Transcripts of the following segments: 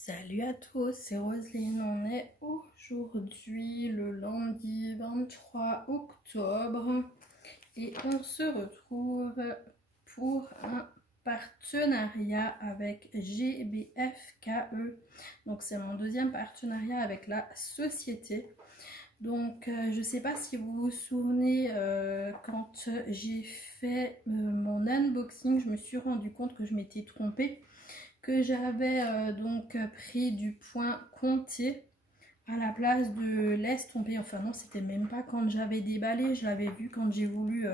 Salut à tous, c'est Roselyne. On est aujourd'hui le lundi 23 octobre et on se retrouve pour un partenariat avec GBFKE. Donc c'est mon deuxième partenariat avec la société. Donc je ne sais pas si vous vous souvenez, quand j'ai fait mon unboxing, je me suis rendu compte que je m'étais trompée, que j'avais donc pris du point compté à la place de l'estompé. Enfin non, c'était même pas quand j'avais déballé, je l'avais vu quand j'ai voulu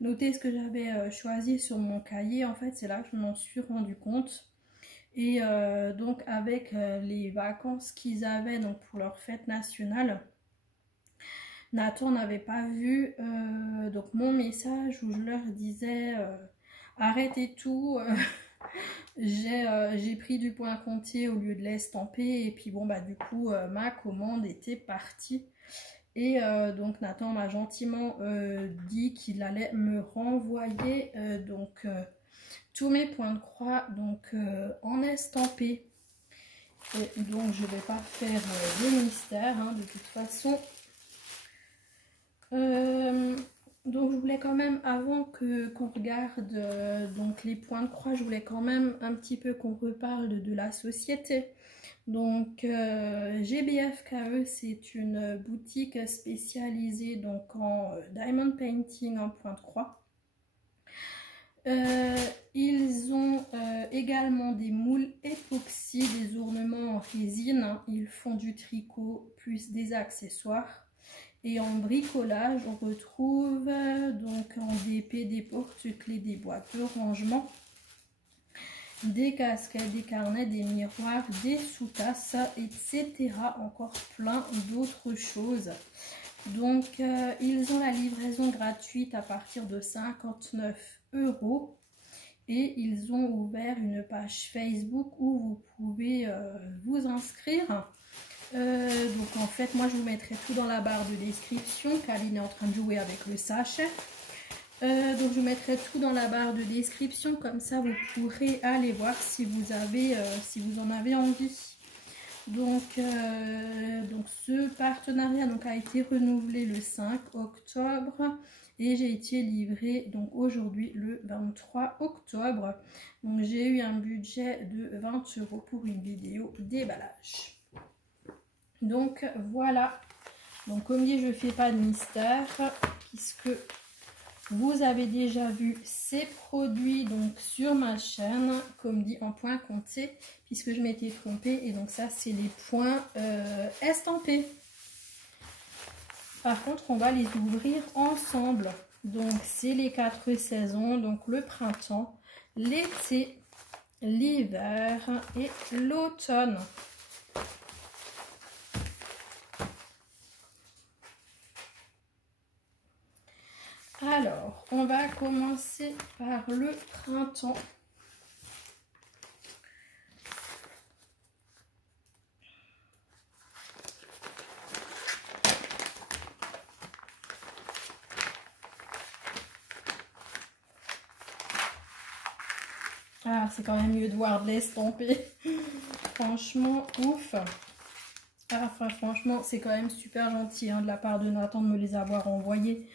noter ce que j'avais choisi sur mon cahier. En fait, c'est là que je m'en suis rendu compte. Et donc avec les vacances qu'ils avaient donc pour leur fête nationale, Nathan n'avait pas vu donc mon message où je leur disais arrêtez tout. J'ai pris du point compté au lieu de l'estamper et puis bon bah du coup ma commande était partie et donc Nathan m'a gentiment dit qu'il allait me renvoyer tous mes points de croix donc en estampé. Et donc je vais pas faire de mystère hein, de toute façon. Donc je voulais quand même, avant qu'on regarde donc les points de croix, je voulais quand même un petit peu qu'on reparle de la société. Donc GBFKE, c'est une boutique spécialisée donc en diamond painting en point de croix. Ils ont également des moules époxy, des ornements en résine. Ils font du tricot plus des accessoires. Et en bricolage, on retrouve donc en DP des porte-clés, des boîtes de rangement, des casquettes, des carnets, des miroirs, des sous-tasses, etc. Encore plein d'autres choses. Donc, ils ont la livraison gratuite à partir de 59 € et ils ont ouvert une page Facebook où vous pouvez vous inscrire. Donc en fait moi je vous mettrai tout dans la barre de description. Kaline est en train de jouer avec le sachet. Donc je mettrai tout dans la barre de description, comme ça vous pourrez aller voir si vous en avez envie. Donc ce partenariat donc a été renouvelé le 5 octobre et j'ai été livrée donc aujourd'hui le 23 octobre. Donc j'ai eu un budget de 20 € pour une vidéo déballage. Donc voilà, donc comme dit, je fais pas de mystère puisque vous avez déjà vu ces produits donc sur ma chaîne, comme dit en point compté, puisque je m'étais trompée. Et donc ça c'est les points estampés. Par contre on va les ouvrir ensemble. Donc c'est les 4 saisons, donc le printemps, l'été, l'hiver et l'automne. Alors, on va commencer par le printemps. Ah, c'est quand même mieux de voir de l'estamper. Franchement, ouf. Ah, enfin, franchement, c'est quand même super gentil hein, de la part de Nathan de me les avoir envoyés.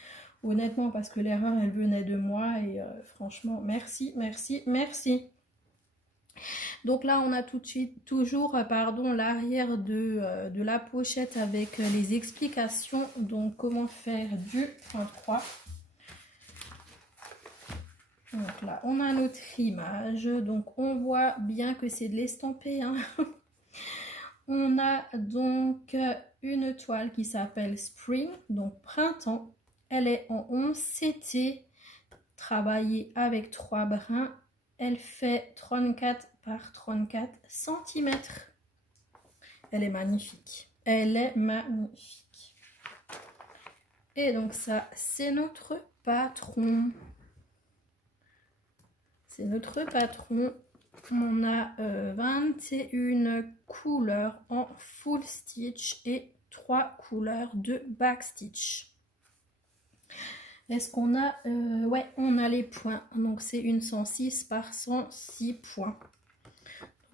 Honnêtement, parce que l'erreur, elle venait de moi. Et franchement, merci, merci, merci. Donc là, on a tout de suite, toujours, l'arrière de la pochette avec les explications. Donc, comment faire du point de croix. Donc là, on a notre image. Donc, on voit bien que c'est de l'estampé. Hein. On a donc une toile qui s'appelle Spring, donc printemps. Elle est en 11 CT, travaillée avec 3 brins. Elle fait 34 par 34 cm. Elle est magnifique. Elle est magnifique. Et donc ça, c'est notre patron. C'est notre patron. On a 21 couleurs en full stitch et 3 couleurs de back stitch. Est-ce qu'on a... ouais, on a les points. Donc c'est une 106 par 106 points.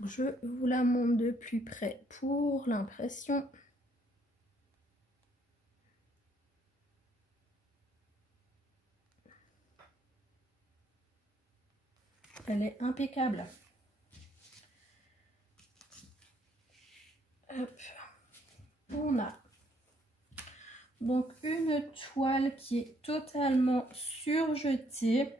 Je vous la montre de plus près pour l'impression. Elle est impeccable. Hop. On a donc une toile qui est totalement surjetée.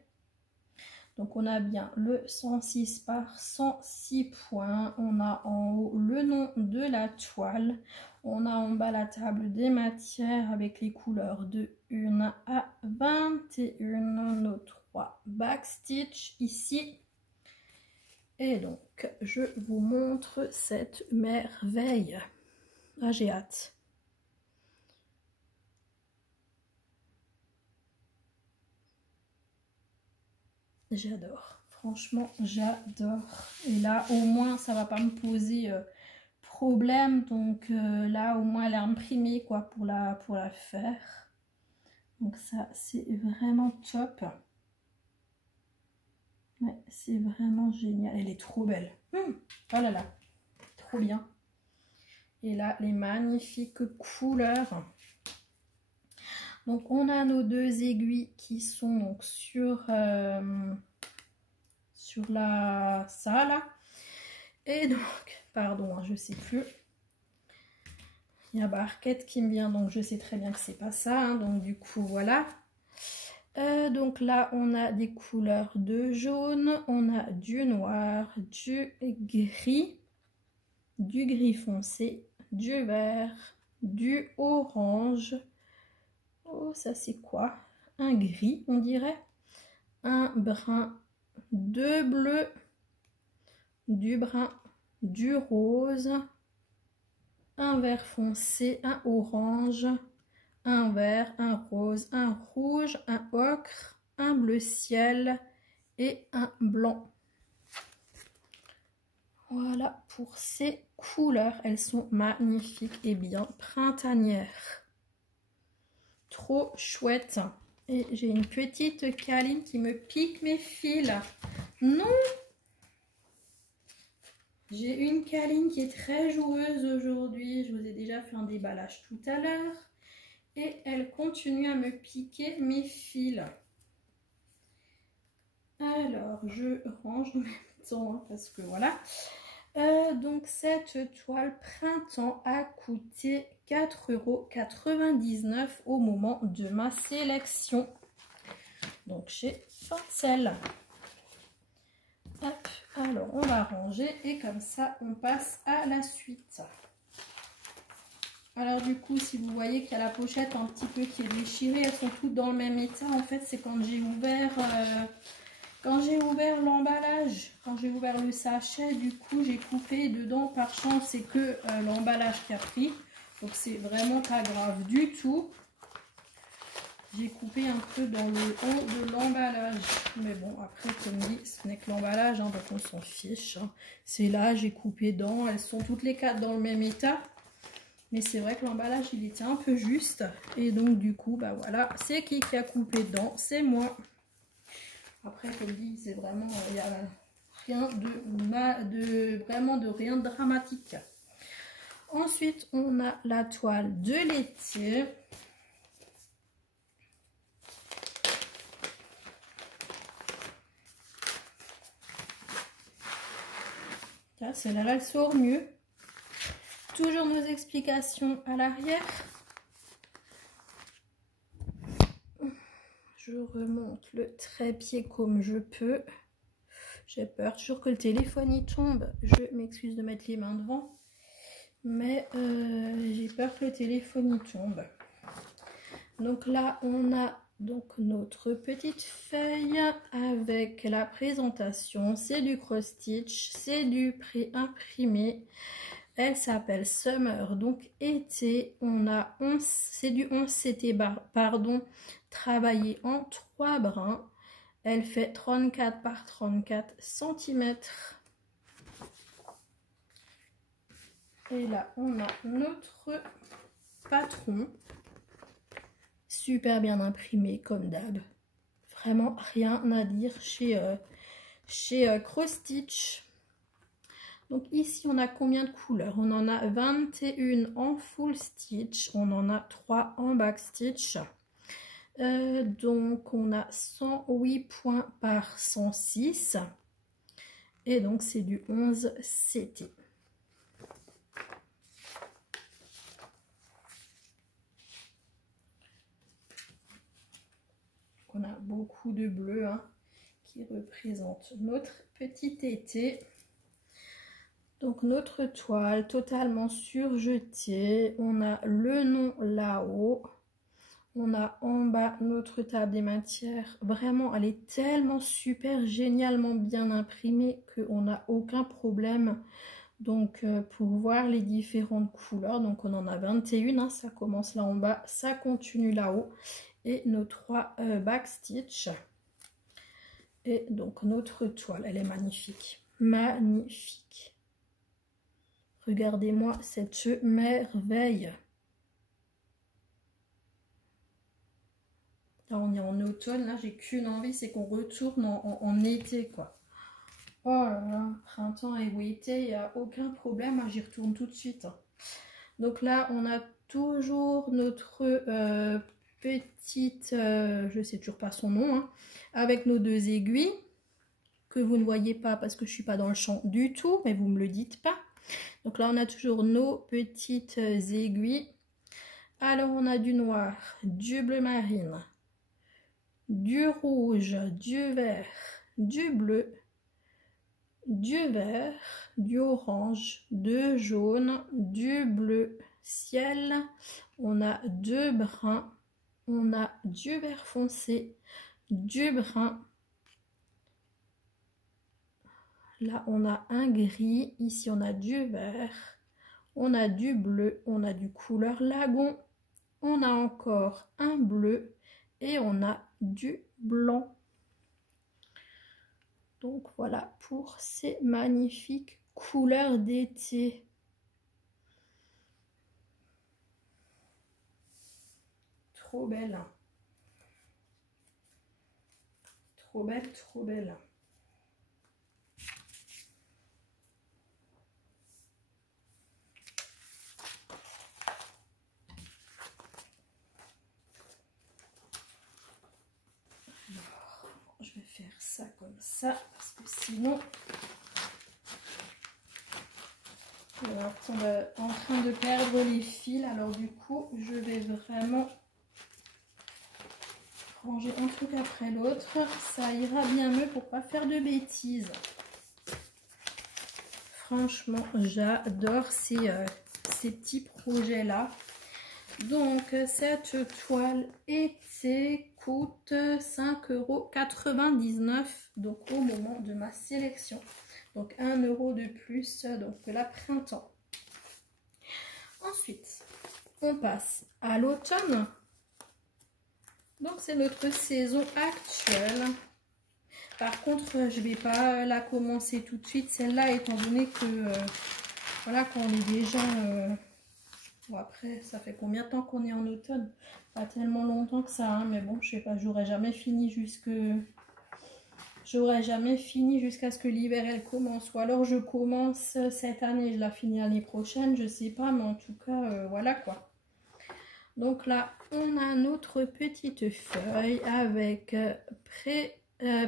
Donc on a bien le 106 par 106 points. On a en haut le nom de la toile. On a en bas la table des matières avec les couleurs de 1 à 21. Nos 3 backstitch ici. Et donc je vous montre cette merveille. Ah, j'ai hâte. J'adore, franchement j'adore. Et là au moins ça va pas me poser problème. Donc là au moins elle est imprimée quoi pour la faire. Donc ça c'est vraiment top. Ouais, c'est vraiment génial. Elle est trop belle. Oh là là, trop bien. Et là les magnifiques couleurs. Donc on a nos 2 aiguilles qui sont donc sur ça là. Et donc, pardon, hein, je sais plus. Il y a Barquette qui me vient, donc je sais très bien que c'est pas ça. Hein, donc du coup, voilà. Donc là, on a des couleurs de jaune, on a du noir, du gris foncé, du vert, du orange. Oh, ça c'est quoi? Un gris, on dirait. Un brun, 2 bleus, du brun, du rose, un vert foncé, un orange, un vert, un rose, un rouge, un ocre, un bleu ciel et un blanc. Voilà pour ces couleurs, elles sont magnifiques et bien printanières. Trop chouette. Et j'ai une petite câline qui me pique mes fils. Non! J'ai une câline qui est très joueuse aujourd'hui. Je vous ai déjà fait un déballage tout à l'heure. Et elle continue à me piquer mes fils. Alors, je range en même temps hein, parce que voilà. Donc, cette toile printemps a coûté 4,99 € au moment de ma sélection. Donc, chez Pincel. Hop, alors on va ranger et comme ça on passe à la suite. Alors du coup si vous voyez qu'il y a la pochette un petit peu qui est déchirée, elles sont toutes dans le même état. En fait c'est quand j'ai ouvert l'emballage, quand j'ai ouvert le sachet, du coup j'ai coupé dedans. Par chance c'est que l'emballage qui a pris, donc c'est vraiment pas grave du tout. J'ai coupé un peu dans le haut de l'emballage. Mais bon, après, comme dit, ce n'est que l'emballage, hein, donc on s'en fiche. Hein. C'est là, j'ai coupé dedans. Elles sont toutes les 4 dans le même état. Mais c'est vrai que l'emballage, il était un peu juste. Et donc, du coup, bah voilà, c'est qui a coupé dedans? C'est moi. Après, comme dit, c'est vraiment, il n'y a rien de rien de dramatique. Ensuite, on a la toile de laitier. Celle-là, elle sort mieux. Toujours nos explications à l'arrière. Je remonte le trépied comme je peux. J'ai peur toujours que le téléphone y tombe. Je m'excuse de mettre les mains devant. Mais j'ai peur que le téléphone y tombe. Donc là, on a donc notre petite feuille avec la présentation. C'est du cross-stitch, c'est du pré-imprimé. Elle s'appelle Summer, donc été. On a 11, c'est du 11 CT pardon, travaillé en 3 brins. Elle fait 34 par 34 cm. Et là, on a notre patron. Super bien imprimé comme d'hab. Vraiment rien à dire chez Cross Stitch. Donc ici on a combien de couleurs? On en a 21 en full stitch, on en a 3 en back stitch. Donc on a 108 points par 106 et donc c'est du 11 CT. On a beaucoup de bleu hein, qui représente notre petit été. Donc notre toile totalement surjetée, on a le nom là-haut, on a en bas notre table des matières. Vraiment elle est tellement super génialement bien imprimée qu'on n'a aucun problème. Donc pour voir les différentes couleurs, donc on en a 21, hein, ça commence là en bas, ça continue là-haut. Et nos 3 back stitch. Et donc notre toile, elle est magnifique. Magnifique. Regardez-moi cette merveille. Là on est en automne, là j'ai qu'une envie, c'est qu'on retourne en été quoi. Oh là là, printemps et été, il n'y a aucun problème, j'y retourne tout de suite. Donc là on a toujours notre petite, je sais toujours pas son nom, hein, avec nos 2 aiguilles que vous ne voyez pas parce que je suis pas dans le champ du tout, mais vous me le dites pas. Donc là on a toujours nos petites aiguilles. Alors on a du noir, du bleu marine, du rouge, du vert, du bleu, du vert, du orange, du jaune, du bleu ciel, on a 2 bruns. On a du vert foncé, du brun. Là, on a un gris. Ici, on a du vert. On a du bleu. On a du couleur lagon. On a encore un bleu. Et on a du blanc. Donc, voilà pour ces magnifiques couleurs d'été. Trop belle. Trop belle, trop belle. Alors, je vais faire ça comme ça, parce que sinon, on est en train de perdre les fils. Alors du coup, je vais vraiment ranger un truc après l'autre, ça ira bien mieux pour pas faire de bêtises. Franchement, j'adore ces petits projets là. Donc cette toile été coûte 5,99 €, donc au moment de ma sélection. Donc 1 € de plus donc que la printemps. Ensuite, on passe à l'automne. Donc c'est notre saison actuelle. Par contre, je vais pas la commencer tout de suite, celle-là, étant donné que voilà, qu'on est déjà bon, après, ça fait combien de temps qu'on est en automne? Pas tellement longtemps que ça, hein, mais bon, je sais pas, j'aurais jamais fini jusqu'à ce que l'hiver elle commence, ou alors je commence cette année, je la finis l'année prochaine, je sais pas, mais en tout cas voilà quoi. Donc là, on a notre petite feuille avec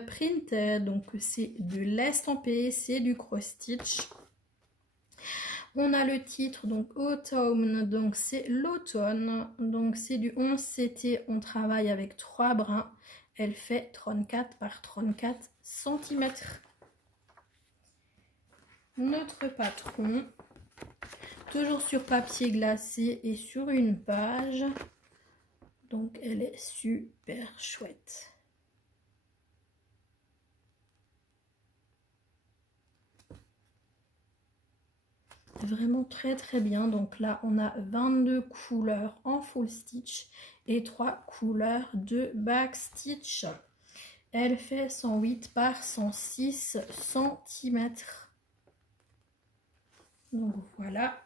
printed, donc c'est de l'estampé, c'est du cross stitch. On a le titre, donc automne, donc c'est l'automne, donc c'est du 11 CT, on travaille avec 3 brins, elle fait 34 par 34 cm. Notre patron, toujours sur papier glacé et sur une page. Donc elle est super chouette. Vraiment très très bien. Donc là on a 22 couleurs en full stitch et 3 couleurs de back stitch. Elle fait 108 par 106 cm. Donc voilà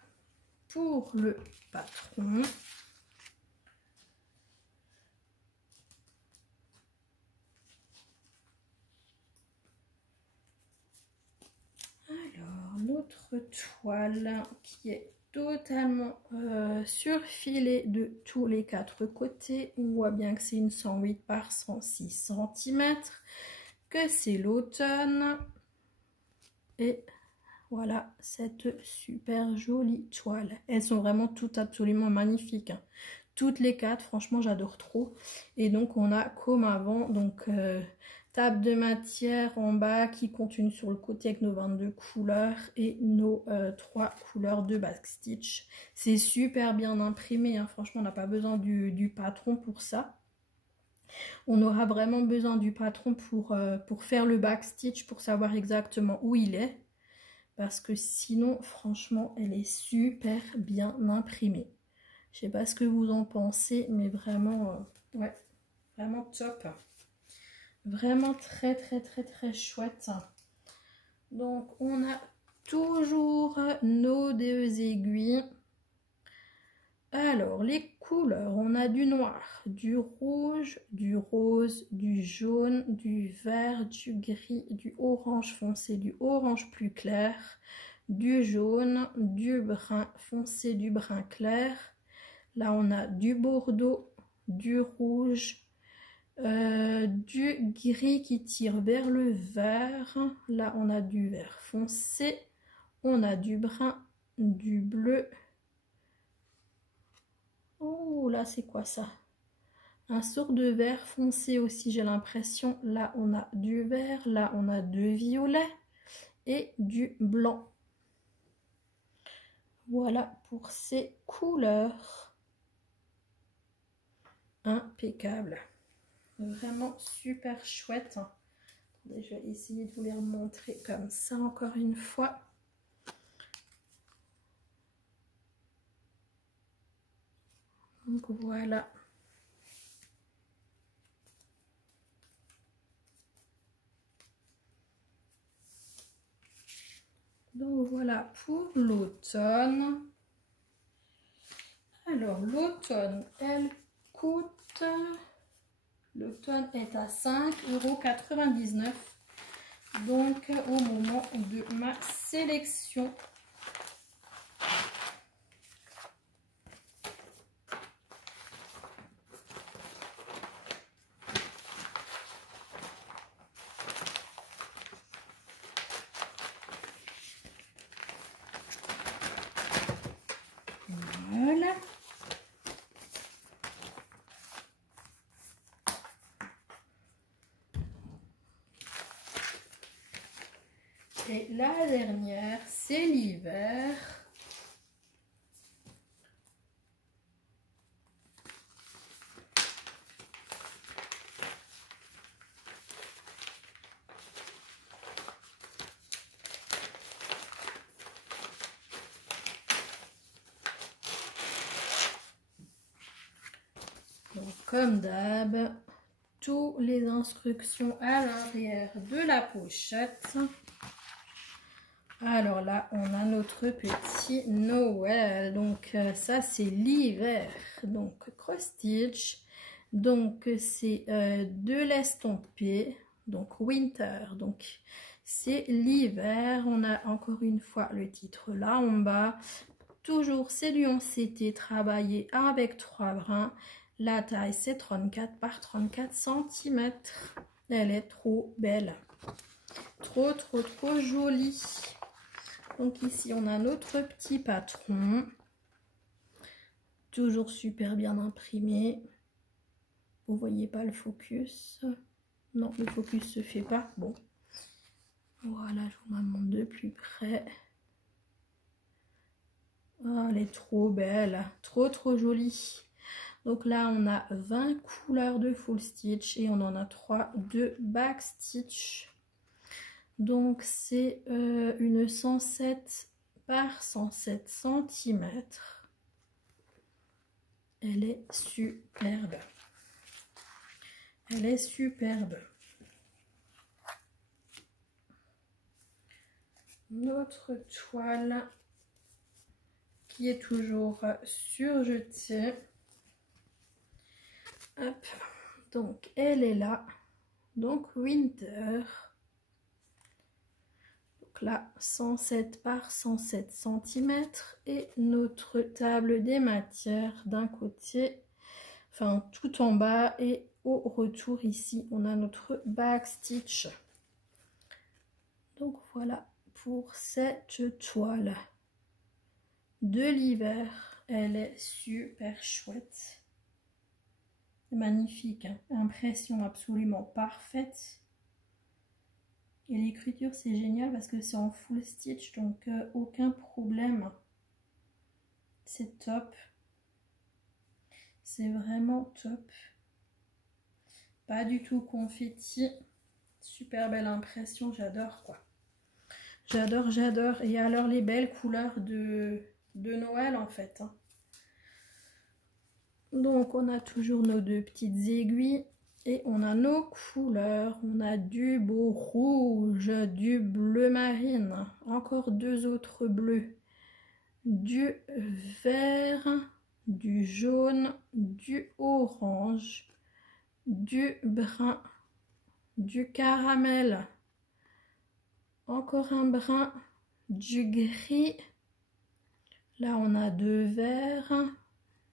pour le patron. Alors, notre notre toile qui est totalement surfilée de tous les quatre côtés. On voit bien que c'est une 108 par 106 cm, que c'est l'automne. Et voilà cette super jolie toile. Elles sont vraiment toutes absolument magnifiques, hein. Toutes les quatre, franchement, j'adore trop. Et donc, on a comme avant, donc table de matière en bas qui continue sur le côté avec nos 22 couleurs et nos 3 couleurs de backstitch. C'est super bien imprimé, hein. Franchement, on n'a pas besoin du patron pour ça. On aura vraiment besoin du patron pour faire le backstitch, pour savoir exactement où il est. Parce que sinon, franchement, elle est super bien imprimée. Je sais pas ce que vous en pensez, mais vraiment, ouais, vraiment top. Vraiment très, très, très, très chouette. Donc, on a toujours nos deux aiguilles. Alors, les couleurs, on a du noir, du rouge, du rose, du jaune, du vert, du gris, du orange foncé, du orange plus clair, du jaune, du brun foncé, du brun clair. Là, on a du bordeaux, du rouge, du gris qui tire vers le vert. Là, on a du vert foncé, on a du brun, du bleu. Oh, là, c'est quoi ça? Un sort de vert foncé aussi, j'ai l'impression. Là, on a du vert, là, on a du violet et du blanc. Voilà pour ces couleurs. Impeccable. Vraiment super chouette. Attendez, je vais essayer de vous les remontrer comme ça encore une fois. Donc voilà. Donc voilà pour l'automne. Alors l'automne, elle coûte... L'automne est à 5,99 €. Donc au moment de ma sélection. Voilà. Et la dernière, c'est l'hiver. Donc, comme d'hab, toutes les instructions à l'arrière de la pochette. Alors là, on a notre petit Noël. Donc ça, c'est l'hiver. Donc cross stitch. Donc c'est de l'estompé. Donc winter. Donc c'est l'hiver. On a encore une fois le titre là en bas. Toujours c'est du 11CT travaillé avec 3 brins. La taille c'est 34 par 34 cm. Elle est trop belle. Trop trop trop jolie. Donc ici on a notre petit patron. Toujours super bien imprimé. Vous voyez pas le focus? Non, le focus se fait pas. Bon. Voilà, je vous la montre de plus près. Oh, elle est trop belle. Trop trop jolie. Donc là on a 20 couleurs de full stitch et on en a 3 de back stitch. Donc c'est une 107 par 107 cm. Elle est superbe. Elle est superbe. Notre toile qui est toujours surjetée. Hop. Donc elle est là. Donc winter. Donc là, 107 par 107 cm et notre table des matières d'un côté, enfin tout en bas, et au retour ici, on a notre backstitch. Donc voilà pour cette toile de l'hiver. Elle est super chouette. Magnifique, hein? Impression absolument parfaite. Et l'écriture c'est génial parce que c'est en full stitch, donc aucun problème. C'est top. C'est vraiment top. Pas du tout confetti. Super belle impression, j'adore quoi. J'adore, j'adore. Et alors les belles couleurs de Noël en fait. Hein. Donc on a toujours nos deux petites aiguilles. Et on a nos couleurs, on a du beau rouge, du bleu marine, encore deux autres bleus, du vert, du jaune, du orange, du brun, du caramel, encore un brun, du gris, là on a deux verts,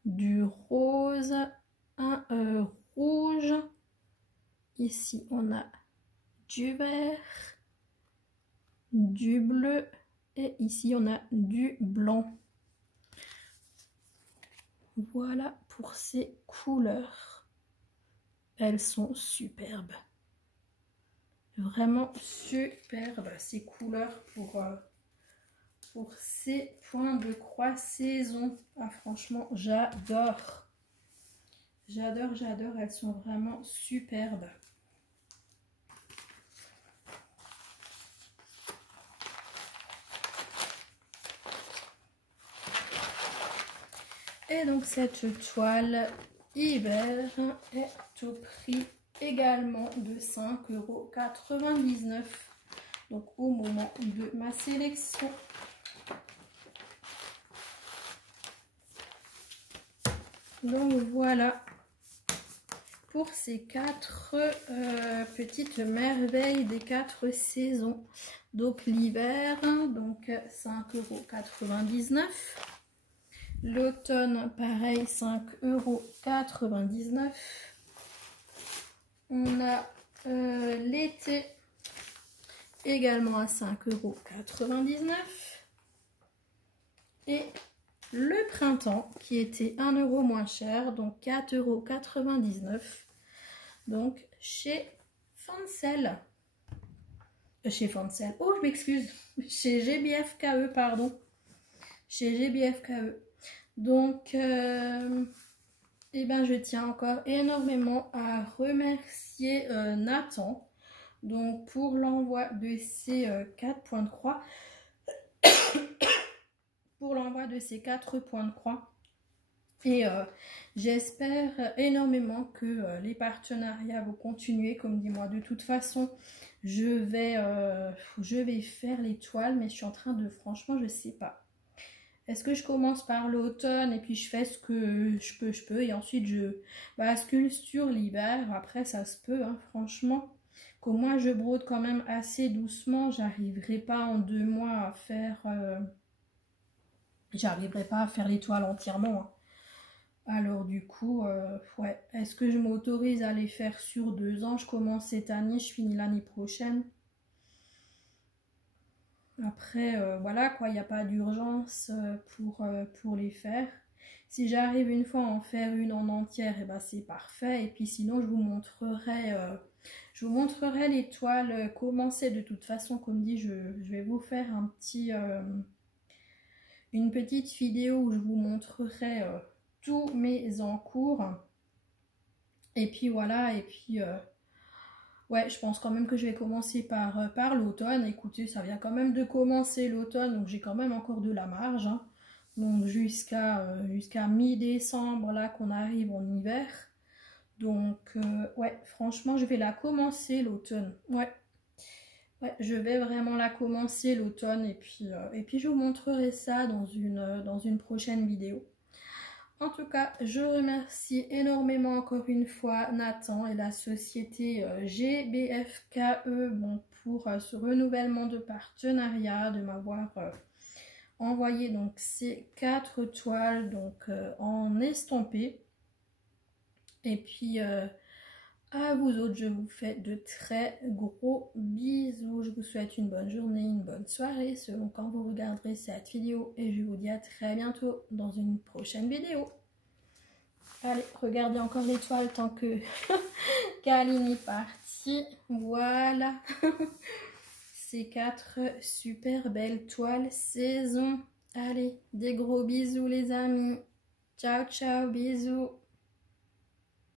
du rose, un rouge. Ici, on a du vert, du bleu et ici, on a du blanc. Voilà pour ces couleurs. Elles sont superbes. Vraiment superbes ces couleurs pour ces points de croix saison. Ah, franchement, j'adore. J'adore, j'adore. Elles sont vraiment superbes. Et donc cette toile hiver est au prix également de 5,99 €. Donc au moment de ma sélection. Donc voilà pour ces 4 petites merveilles des 4 saisons. Donc l'hiver, donc 5,99 €. L'automne, pareil, 5,99 €. On a l'été également à 5,99 €. Et le printemps qui était 1 € moins cher, donc 4,99 €. Donc chez Fancel. Chez Fancel. Oh, je m'excuse. Chez GBFKE, pardon. Chez GBFKE. Donc, eh ben, je tiens encore énormément à remercier Nathan donc pour l'envoi de ces 4 points de croix. Pour l'envoi de ces 4 points de croix. Et j'espère énormément que les partenariats vont continuer. Comme dit moi, de toute façon, je vais faire les toiles, mais je suis en train de, franchement, je sais pas. Est-ce que je commence par l'automne et puis je fais ce que je peux et ensuite je bascule sur l'hiver. Après ça se peut, hein, franchement. Qu'au moins je brode quand même assez doucement. J'arriverai pas en 2 mois à faire... J'arriverai pas à faire les toiles entièrement. Hein. Alors du coup, ouais. Est-ce que je m'autorise à les faire sur 2 ans? Je commence cette année, je finis l'année prochaine. Après, voilà quoi, il n'y a pas d'urgence pour les faire. Si j'arrive une fois à en faire une en entière, et ben c'est parfait. Et puis sinon, je vous montrerai les toiles commencées. De toute façon, comme dit, je vais vous faire une petite vidéo où je vous montrerai tous mes encours. Et puis voilà, et puis... ouais, je pense quand même que je vais commencer par l'automne. Écoutez, ça vient quand même de commencer l'automne, donc j'ai quand même encore de la marge. Hein. Donc jusqu'à mi-décembre, là qu'on arrive en hiver. Donc, ouais, franchement, je vais la commencer l'automne. Ouais, je vais vraiment la commencer l'automne. Et puis je vous montrerai ça dans une prochaine vidéo. En tout cas, je remercie énormément encore une fois Nathan et la société GBFKE pour ce renouvellement de partenariat, de m'avoir envoyé donc ces 4 toiles donc en estampé. Et puis à vous autres, je vous fais de très gros bisous. Je vous souhaite une bonne journée, une bonne soirée selon quand vous regarderez cette vidéo. Et je vous dis à très bientôt dans une prochaine vidéo. Allez, regardez encore l'étoile tant que Kaline est partie. Voilà. Ces 4 super belles toiles saison. Allez, des gros bisous les amis. Ciao, ciao, bisous.